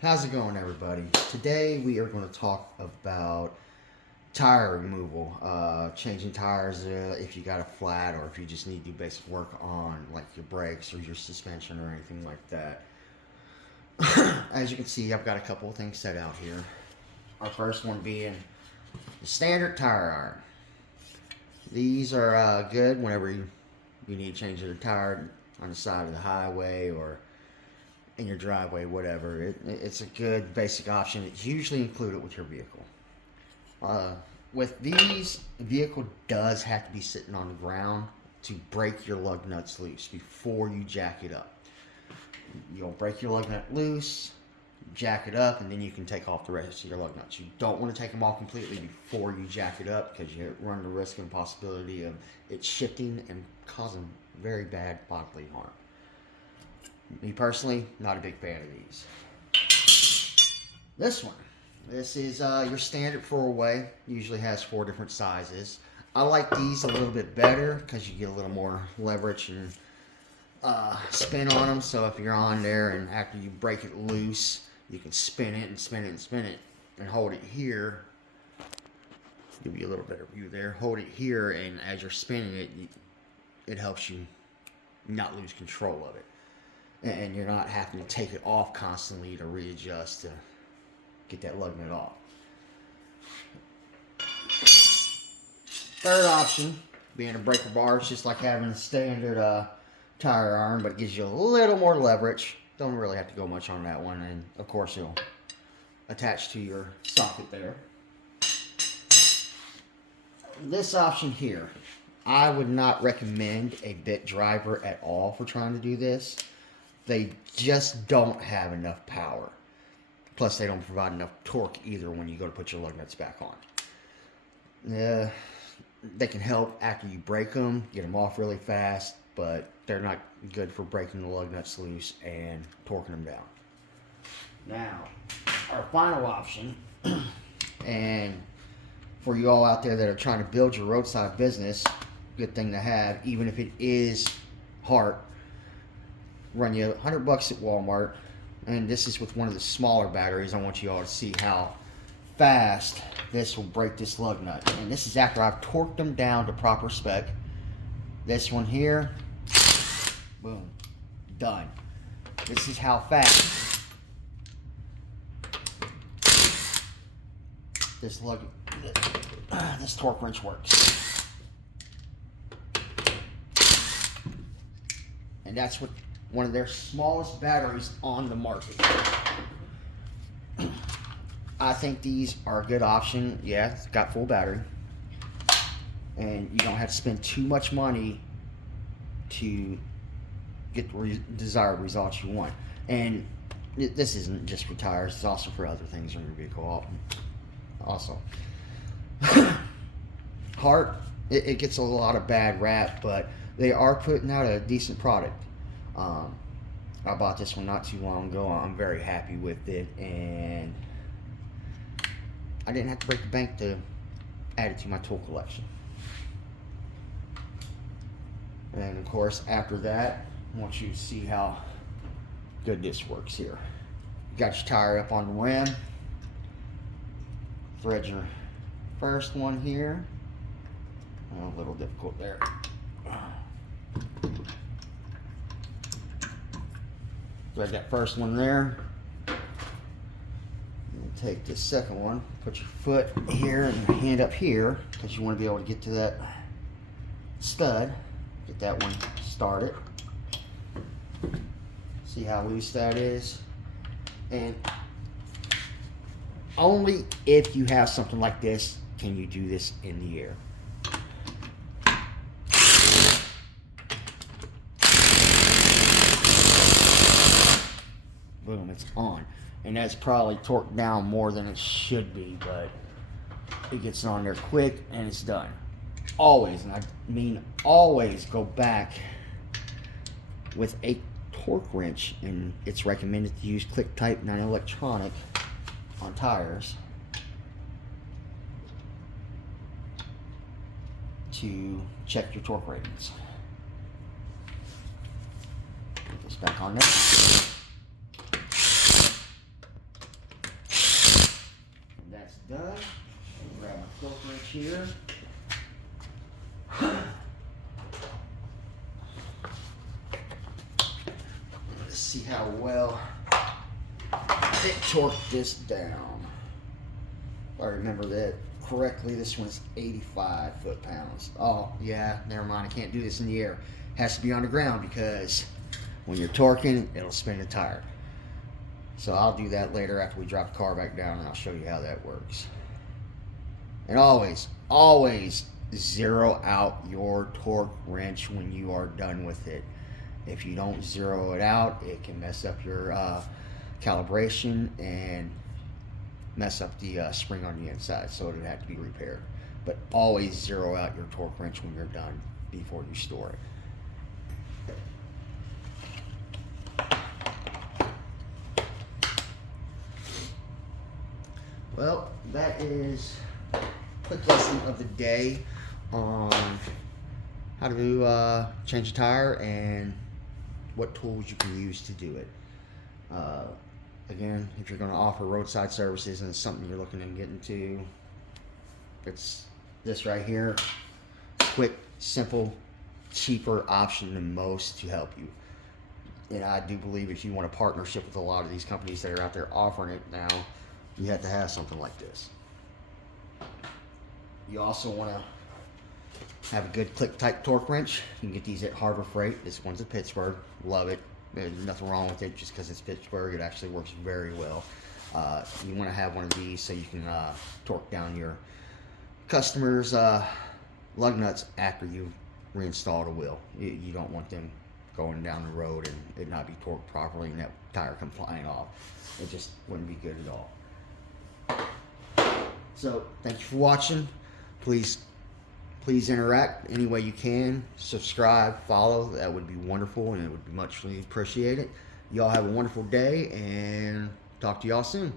How's it going, everybody? Today we are going to talk about tire removal, changing tires if you got a flat or if you just need to do basic work on like your brakes or your suspension or anything like that. As you can see, I've got a couple of things set out here. Our first one being the standard tire iron. These are good whenever you need to change your tire on the side of the highway or in your driveway, whatever. It's a good basic option. It's usually included with your vehicle. With these, the vehicle does have to be sitting on the ground to break your lug nuts loose before you jack it up. You'll break your lug nut loose, jack it up, and then you can take off the rest of your lug nuts. You don't want to take them off completely before you jack it up because you run the risk and possibility of it shifting and causing very bad bodily harm. Me personally, not a big fan of these. This one. This is your standard 4-way. Usually has 4 different sizes. I like these a little bit better because you get a little more leverage and spin on them. So if you're on there and after you break it loose, you can spin it and spin it and spin it and hold it here. Give you a little better view there. Hold it here, and as you're spinning it, it helps you not lose control of it. And you're not having to take it off constantly to readjust to get that lug nut off. Third option being a breaker bar. It's just like having a standard tire iron, but it gives you a little more leverage. Don't really have to go much on that one, and of course it'll attach to your socket there. This option here, I would not recommend a bit driver at all for trying to do this. They just don't have enough power. Plus, they don't provide enough torque either when you go to put your lug nuts back on. They can help after you break them, get them off really fast, but they're not good for breaking the lug nuts loose and torquing them down. Now, our final option, and for you all out there that are trying to build your roadside business, good thing to have, even if it is Hart. Run you $100 at Walmart, and this is with one of the smaller batteries. I want you all to see how fast this will break this lug nut, and this is after I've torqued them down to proper spec. This one here, boom, done. This is how fast this torque wrench works, and that's what one of their smallest batteries on the market. I think these are a good option. Yeah, it's got full battery, and you don't have to spend too much money to get the desired results you want. And this isn't just for tires, it's also for other things in your vehicle also. Hart, it gets a lot of bad rap, but they are putting out a decent product. I bought this one not too long ago. I'm very happy with it, and I didn't have to break the bank to add it to my tool collection. And of course, after that, I want you to see how good this works here. You got your tire up on the rim. Thread your first one here. A little difficult there. Thread that first one there. And take this second one, put your foot here and your hand up here because you want to be able to get to that stud. Get that one started. See how loose that is. And only if you have something like this can you do this in the air. Boom, it's on. And that's probably torqued down more than it should be, but it gets on there quick and it's done. Always, and I mean always, go back with a torque wrench, and it's recommended to use click type, not electronic, on tires to check your torque ratings. Put this back on there. here. Let's see how well it torqued this down. If I remember that correctly, this one's 85 foot-pounds. Oh, yeah, never mind. I can't do this in the air. It has to be on the ground because when you're torquing, it'll spin the tire. So I'll do that later after we drop the car back down, and I'll show you how that works. And always, always zero out your torque wrench when you are done with it. If you don't zero it out, it can mess up your calibration and mess up the spring on the inside, so it'd have to be repaired. But always zero out your torque wrench when you're done before you store it. Well, that is a quick lesson of the day on how to change a tire and what tools you can use to do it. Again, if you're going to offer roadside services and it's something you're looking to get into, it's this right here. Quick, simple, cheaper option than most to help you. And I do believe if you want a partnership with a lot of these companies that are out there offering it now, you have to have something like this. You also want to have a good click type torque wrench. You can get these at Harbor Freight. This one's at Pittsburgh. Love it. There's nothing wrong with it just because it's Pittsburgh. It actually works very well. You want to have one of these so you can torque down your customers' lug nuts after you've reinstalled a wheel. You don't want them going down the road and it not be torqued properly and that tire come flying off. It just wouldn't be good at all. So thank you for watching. Please interact any way you can. Subscribe, follow. That would be wonderful and it would be muchly appreciated. Y'all have a wonderful day and talk to y'all soon.